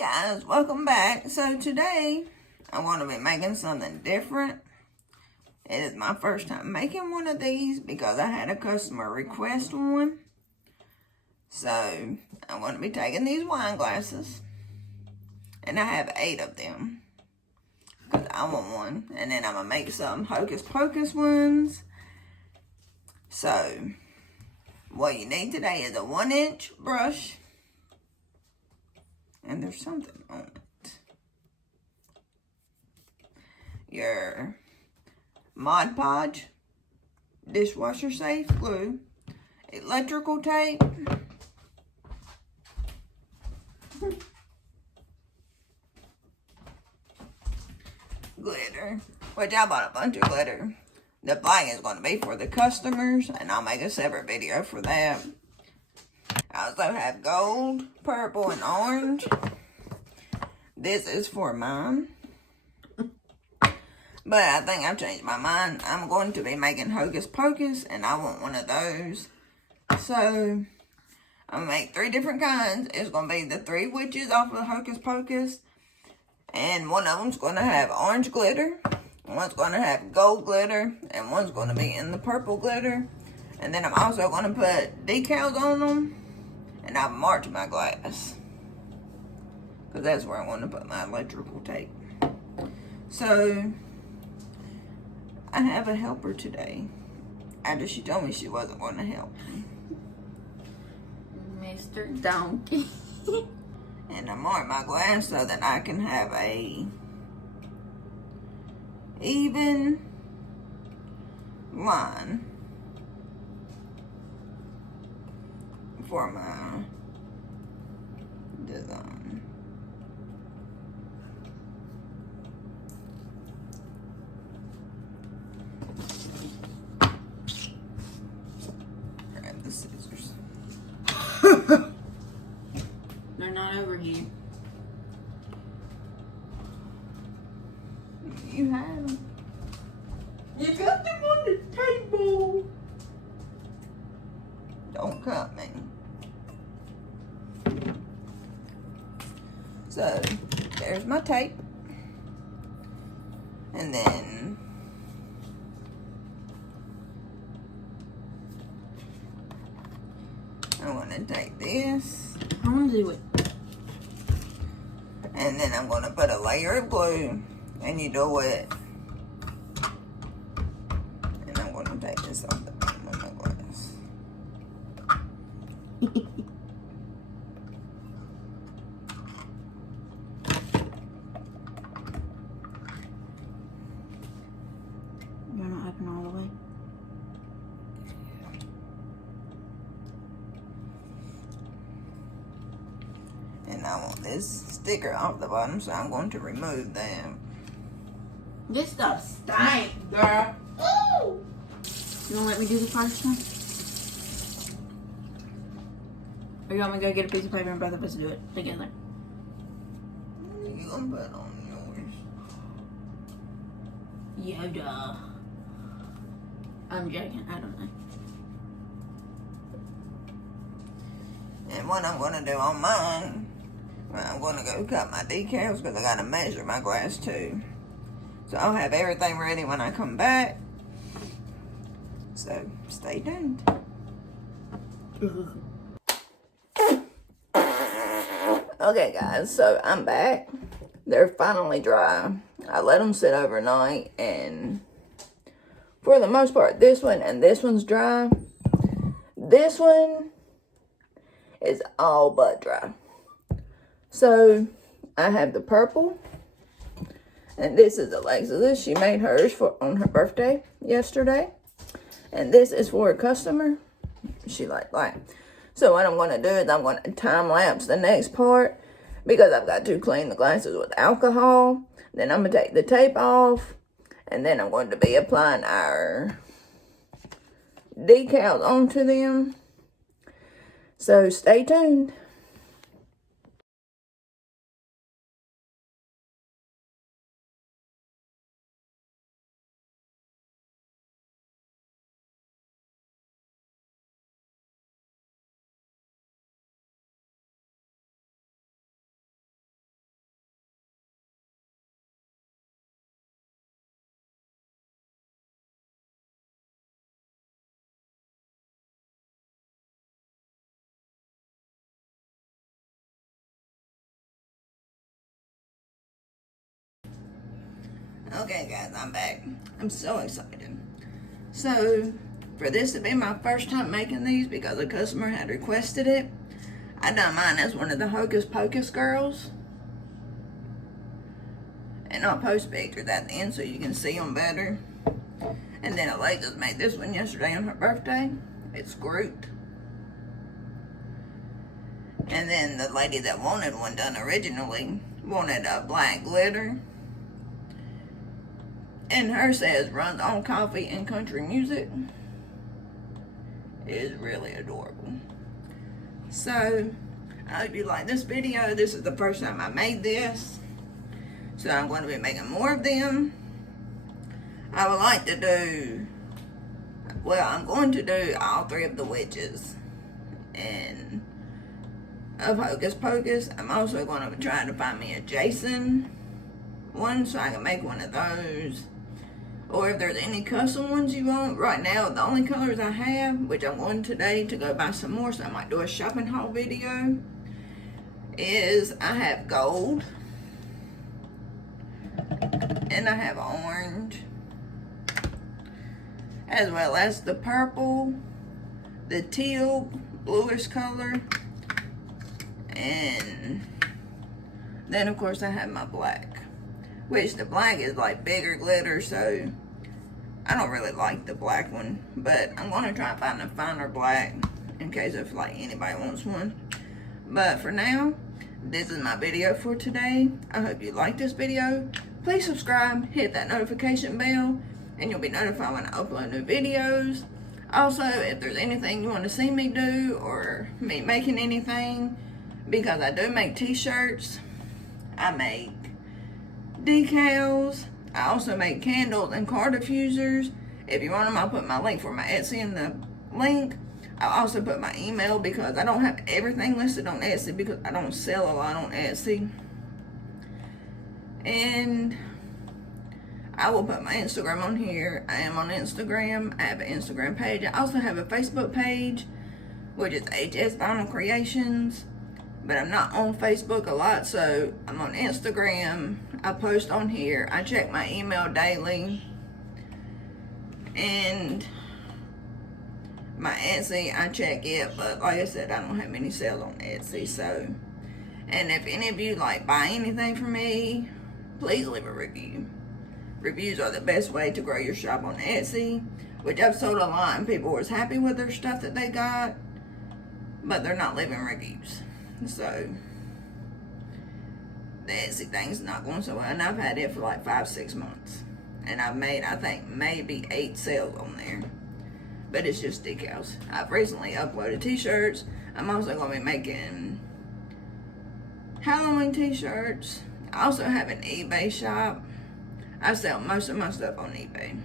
Guys, welcome back. So today I'm going to be making something different. It is my first time making one of these because I had a customer request one. So I'm going to be taking these wine glasses, and I have 8 of them because I want one, and then I'm going to make some Hocus Pocus ones. So what you need today is a 1-inch brush, and there's something on it. Your Mod Podge dishwasher safe glue, electrical tape, glitter, which I bought a bunch of glitter. The black is going to be for the customers, and I'll make a separate video for that. I also have gold, purple, and orange. This is for mine. But I think I've changed my mind. I'm going to be making Hocus Pocus, and I want one of those. So, I'm going to make 3 different kinds. It's going to be the 3 witches off of Hocus Pocus. And one of them's going to have orange glitter. One's going to have gold glitter. And one's going to be in the purple glitter. And then I'm also going to put decals on them. And I'll mark my glass, because that's where I want to put my electrical tape. So, I have a helper today, after she told me she wasn't going to help me. Mr. Donkey. And I mark my glass so that I can have a even line for my design. Grab the scissors. They're not over here. You have them. You got them on the table. Don't cut me. So, there's my tape. And then I'm going to take this. I'm gonna do it. And then I'm going to put a layer of glue. And you do it. And I'm going to take this off the bottom of my glass. You're not open all the way. And I want this sticker off the bottom, so I'm going to remove that. This stuff stinks, girl. Ooh. You wanna let me do the first one? Or you want me to go get a piece of paper and both of us do it together? You gonna put on yours? Yoda. I'm joking. I don't know. And what I'm going to do on mine, well, I'm going to go cut my decals because I got to measure my glass too. So I'll have everything ready when I come back. So stay tuned. Okay guys, so I'm back. They're finally dry. I let them sit overnight, and for the most part, this one and this one's dry. This one is all but dry. So I have the purple, and this is Alexis. She made hers on her birthday yesterday, and this is for a customer. She liked black. So what I'm going to do is I'm going to time lapse the next part, because I've got to clean the glasses with alcohol. Then I'm going to take the tape off, and then I'm going to be applying our decals onto them. So stay tuned. Okay guys, I'm back. I'm so excited. So, for this to be my first time making these because a customer had requested it, I done mine as one of the Hocus Pocus girls. And I'll post pictures at the end so you can see them better. And then a lady just made this one yesterday on her birthday. It's Groot. And then the lady that wanted one done originally wanted a black glitter. And her says runs on coffee and country music. It is really adorable. So, I hope you like this video. This is the first time I made this. So I'm going to be making more of them. I would like to do, well, I'm going to do all three of the witches. And of Hocus Pocus. I'm also going to try to find me a Jason one so I can make one of those. Or if there's any custom ones you want. Right now, the only colors I have, which I'm going today to go buy some more, so I might do a shopping haul video, is I have gold. And I have orange. As well as the purple, the teal, bluish color. And then, of course, I have my black. Which the black is like bigger glitter, so I don't really like the black one. But I'm going to try and find a finer black in case if like anybody wants one. But for now, this is my video for today. I hope you like this video. Please subscribe, hit that notification bell, and you'll be notified when I upload new videos. Also, if there's anything you want to see me do or me making anything, because I do make t-shirts, I make decals, I also make candles and card diffusers. If you want them, I'll put my link for my Etsy in the link. I'll also put my email because I don't have everything listed on Etsy because I don't sell a lot on Etsy. And I will put my Instagram on here. I am on Instagram. I have an Instagram page. I also have a Facebook page, which is HS Vinyl Creations. But I'm not on Facebook a lot, so I'm on Instagram. I post on here. I check my email daily. And my Etsy, I check it. But like I said, I don't have many sales on Etsy. So, and if any of you like buy anything from me, please leave a review. Reviews are the best way to grow your shop on Etsy. Which I've sold a lot and people was happy with their stuff that they got. But they're not leaving reviews. So, the Etsy thing's not going so well. And I've had it for like 5-6 months. And I've made, I think, maybe 8 sales on there. But it's just decals. I've recently uploaded t-shirts. I'm also going to be making Halloween t-shirts. I also have an eBay shop. I sell most of my stuff on eBay.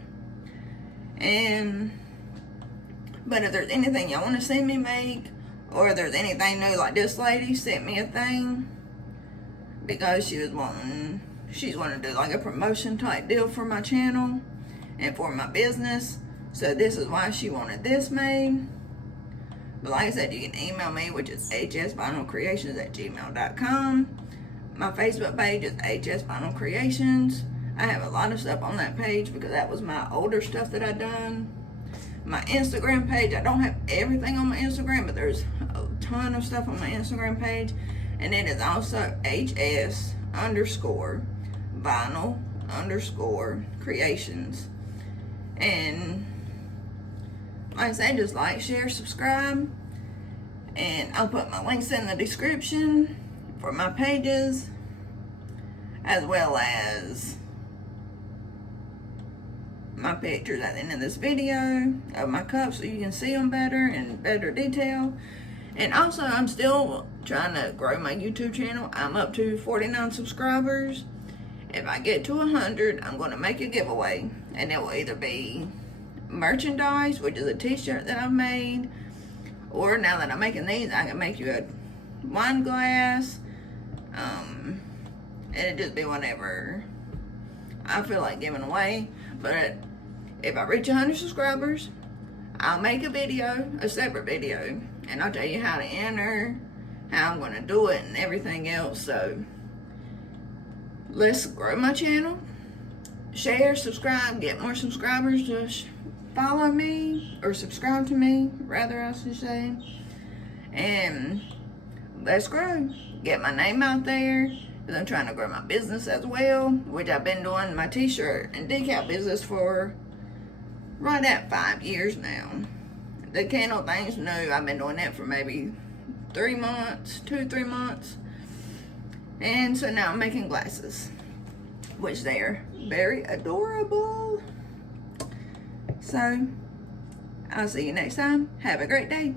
But if there's anything y'all want to see me make, or if there's anything new, like this lady sent me a thing because she's wanting to do like a promotion type deal for my channel and for my business. So this is why she wanted this made. But like I said, you can email me, which is hsvinylcreations@gmail.com. My Facebook page is HS Vinyl Creations. I have a lot of stuff on that page because that was my older stuff that I done. My Instagram page, I don't have everything on my Instagram, but there's a ton of stuff on my Instagram page. And it is also HS_vinyl_creations. And like I said, just like, share, subscribe. And I'll put my links in the description for my pages, as well as my pictures at the end of this video of my cups so you can see them better in better detail. And also, I'm still trying to grow my YouTube channel. I'm up to 49 subscribers. If I get to 100, I'm going to make a giveaway. And it will either be merchandise, which is a t-shirt that I've made, or now that I'm making these, I can make you a wine glass. It'll just be whatever I feel like giving away. But if I reach 100 subscribers, I'll make a video, a separate video, and I'll tell you how to enter, how I'm going to do it, and everything else. So let's grow my channel, share, subscribe, get more subscribers to follow me, or subscribe to me, rather I should say. And let's grow. Get my name out there, because I'm trying to grow my business as well, which I've been doing my t-shirt and decal business for right at 5 years now. The candle thing's new. I've been doing that for maybe 3 months, 2-3 months. And so now I'm making glasses, which they are very adorable. So I'll see you next time. Have a great day.